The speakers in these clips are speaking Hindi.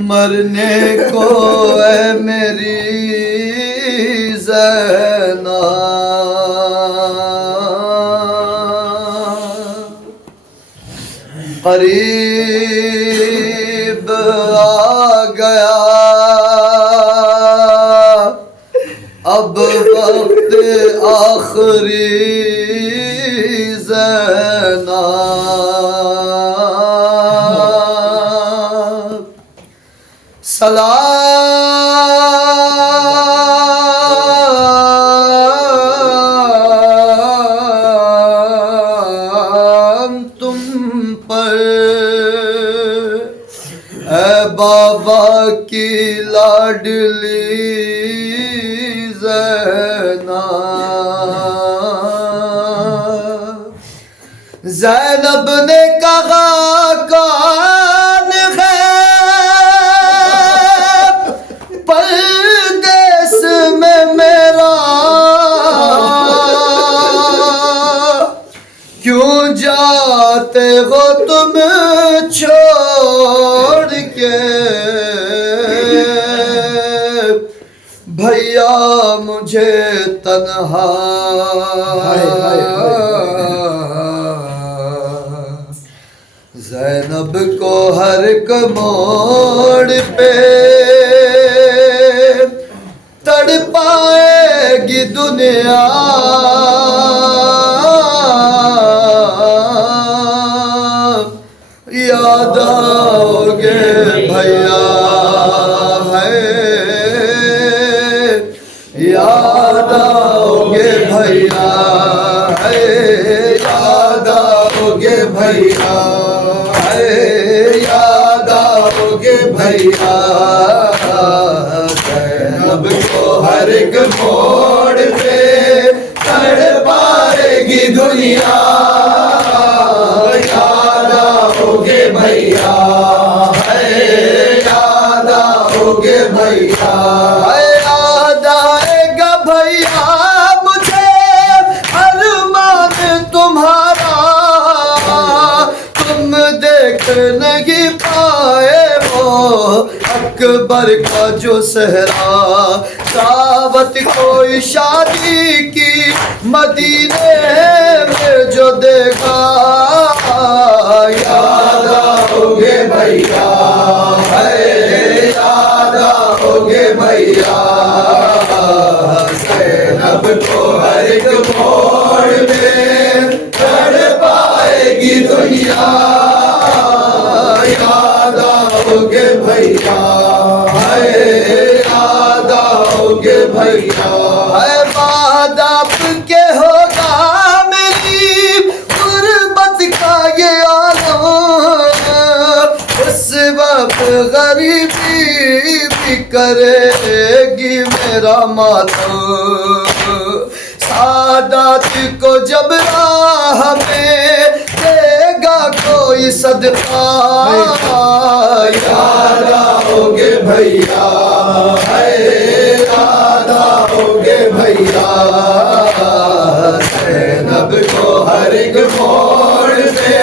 मरने को है मेरी ज़ैना, करीब आ गया अब वक्त आखिरी ज़ैना। सलाम तुम पर ऐ बाबा की लाडली ज़ैना। ज़ैनब ने कहा कौन है परदेस में मेरा, क्यों जाते हो तुम छोड़ के भैया मुझे तन्हा। ज़ैनब को हर एक मोड़ पे तड़पाएगी दुनिया, याद आओगे भैया है, याद आओगे भैया है, याद आओगे भैया है, याद आओगे भैया। ज़ैनब को हर एक मोड़ पे तड़पाएगी दुनिया, याद आओगे भैया है, याद आओगे भैया है, याद आएगा भैया मुझे अरमान तुम्हारा। तुम देख नहीं पाए वो अकबर का जो सहरा, दावत कोई शादी की मदीने में जो देखा, याद आओगे भैया है, याद आओगे भैया। ज़ैनब को हर एक मोड़ में तड़पाएगी दुनिया, याद आओगे भैया है, याद आओगे भैया है। बाद आपके होगा मेरी गुर्बत का ये आलम, उस वक्त गरीबी भी करेगी मेरा मातम। सादात को जब राह में देगा कोई सदका, याद आओगे भैया है, याद आओगे भैया। ज़ैनब को हर एक मोड़ पे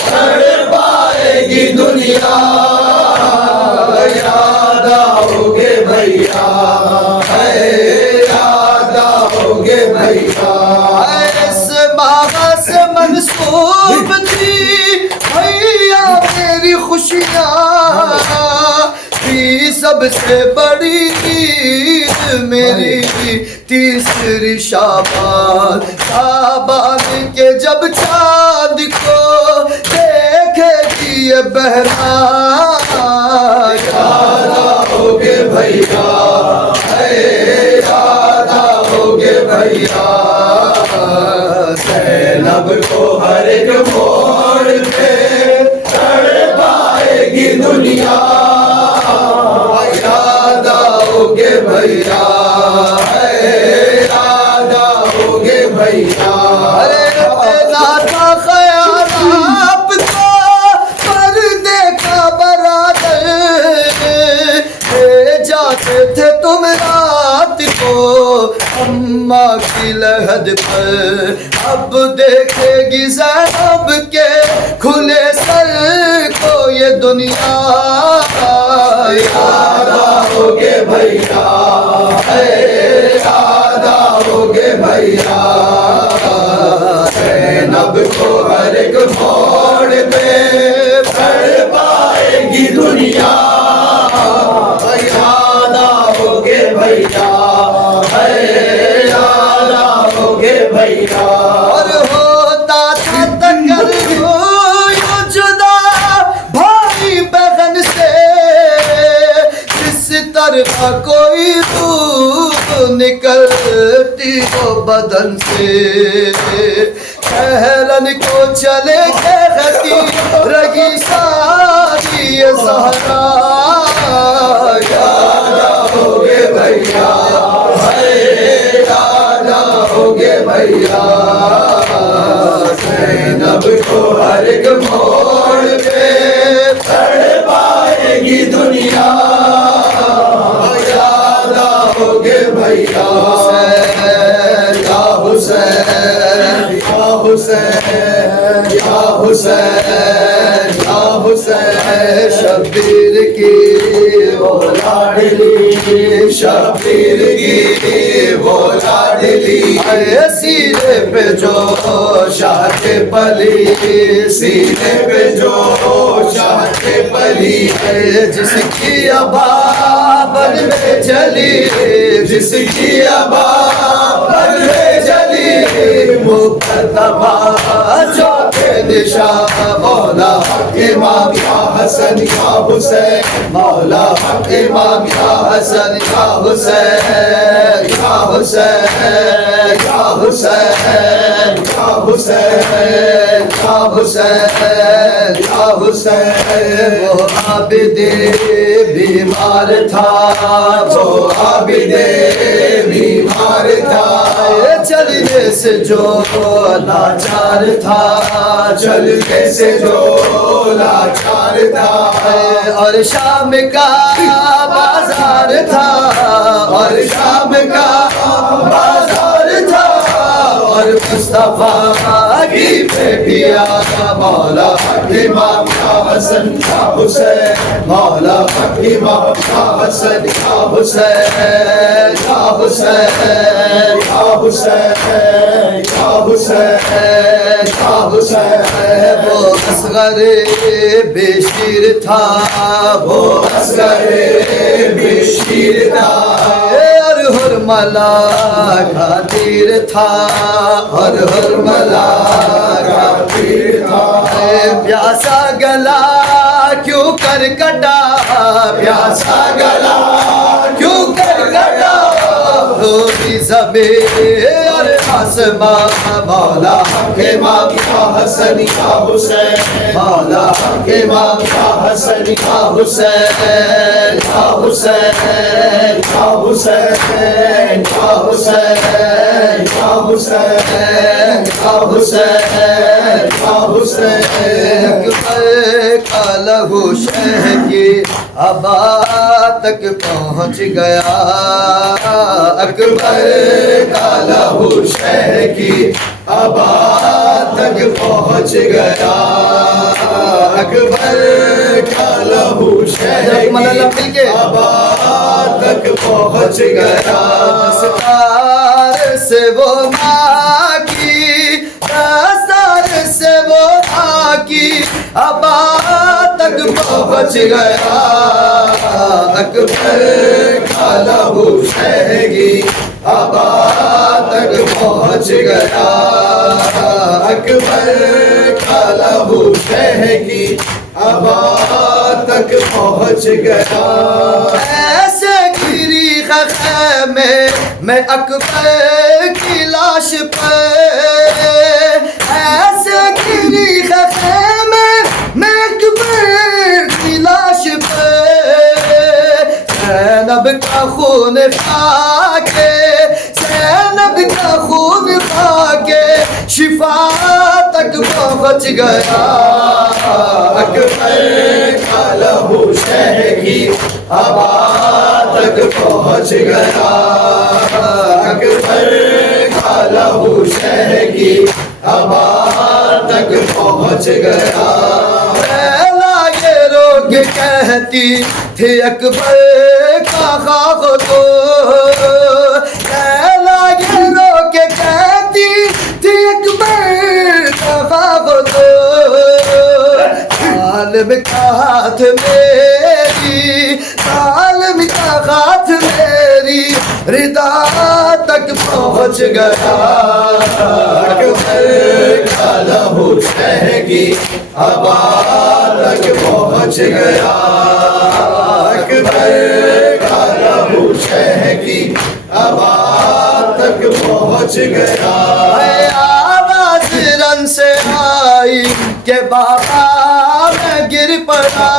तड़पाएगी दुनिया, याद आओगे भैया है, याद आओगे भैया। इस बाबा से मंसूब थी भैया मेरी खुशियाँ, सबसे बड़ी ईद मेरी तीसरी शाबान। शाबान के जब चाँद को देखेगी ये बहना, याद आओगे भैया है, याद आओगे भैया। ज़ैनब को हर एक मोड़ पे तड़पाएगी दुनिया, याद आओगे भैया है, याद आओगे भैया। अरे मेरा था ख्याल आपको पर्दे का बराबर, ले जाते थे तुम रात को अम्मा की लहद पर अब देखेगी ज़ैनब के खुले सर को ये दुनिया। याद आओगे भैया, याद आओगे भैया, ज़ैनब को हर एक मोड़ पे पढ़ पाएगी दुनिया। याद आओगे भैया, याद आओगे भैया। और होता था तकर यो जुदा भाई बहन से, जिस तरह कोई रूह निकलती हो बदन से। कहलन को चले कहती रही सारी ये ज़हरा। याद आओगे भैया, याद आओगे भैया, ज़ैनब को हर एक मोड़ पे पढ़ पाएगी दुनिया। याद आओगे भैया, या हुसैन, या हुसैन, या हुसैन, या हुसैन। शब्बीर की वो लाडली, शब्बीर की वो लाडली, सीने पे जो शाह के पली, सीने पे जो शाह के पली, जिसकी अबा बन में जली, जिसकी अबा बन में जली। मुक़द्दमा जो के निशान मौला इमाम या हसन या हुसैन, मौला इमाम या हसन या हुसैन, या हुसैन, या हुसैन, या हुसैन, या हुसैन, या हुसैन। वो आबिदे बीमार था, वो आबिदे बीमार था, चलने से जो लाचार था, चलने से जो लाचार था। और शाम का बाजार था, और शाम का बाजार था, और मुस्तफा की बेटिया मौला इमाम या हसन या हुसैन, मौला इमाम या हसन या हुसैन, या हुसैन, या हुसैन, या हुसैन, या हुसैन। वो असगरे बेशीर था, वो असगरे बेशीर था, और हुरमला का तीर था, और हुरमला का तीर था। प्यासा गला क्यों कर कटा, प्यासा गला क्यों कर कटा। थोड़ी ज़मीन और आसमां मौला इमाम या हसन या हुसैन, मौला इमाम या हसन या हुसैन, या हुसैन, या हुसैन, या हुसैन, या हुसैन, या हुसैन, या हुसैन। अकबर का लहू शह की अबा तक पहुँच गया, अकबर का लहू शह की अबा तक पहुँच गया, अकबर का लहू शह की अबा तक पहुँच गया। दस्तार से वो माँ की, दस्तार से वो माँ की अबा तक पहुँच गया, अकबर का लहू शह की अबा तक पहुँच गया, अकबर का लहू शह की अबा तक पहुँच गया। ऐसे गिरी खैमे में अकबर की लाश पर, ऐसे गिरी खैमे में अकबर की लाश पर। ज़ैनब का खून खाके, ज़ैनब का खून खाके शिफा तक पहुँच गया, अकबर का लहू शह की अबा तक पहुँच गया। अकबर का लहू शह की हवा तक पहुँच गया। लैला ये रोक कहती थी अकबर का ख्वाब तो, लैला ये रोक कहती थी अकबर का ख्वाब तो, सालिम का हाथ मेरी, सालिम का हाथ मेरी रिदा तक पहुँच गया। अकबर का लहू शह की हवा तक पहुँच गया। अकबर का लहू शह की हवा तक पहुँच गया। आवाज रन से आई के बाबा मैं गिर पड़ा,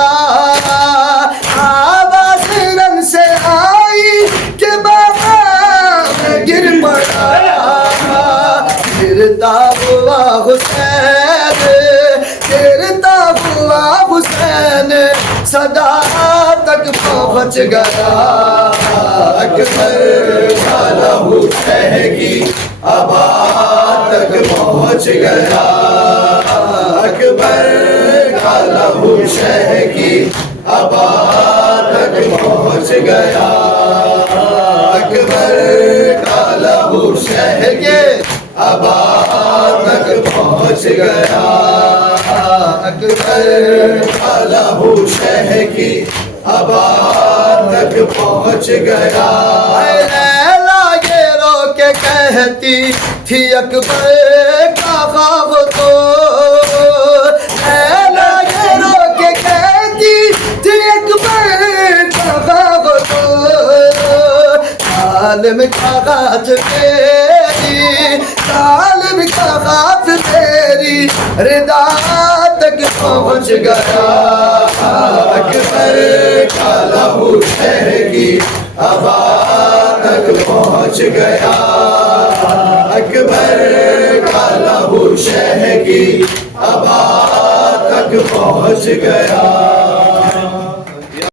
आवाज रन से आई के बाबा मैं गिर पड़ा। गिरता हुआ हुसैन, गिरता हुआ हुसैन सदा तक पहुँच गया। अकबर का लहू शह की हवा तक पहुँच गया। अकबर का लहू शह की हवा तक पहुँच गया। अकबर का लहू शह के हवा तक पहुँच गया। अकबर का लहू शह की हवा तक पहुँच गया। लैला ये रो के कहती थी अकबर का ख्वाब तो, लैला ये रो के कहती थी अकबर का ख्वाब तो, सालिम का हाथ मेरी, सालिम का हाथ मेरी रिदा तक पहुँच गया। अकबर का लहू शह की हवा तक पहुँच गया। अकबर का लहू शह की हवा तक पहुँच गया।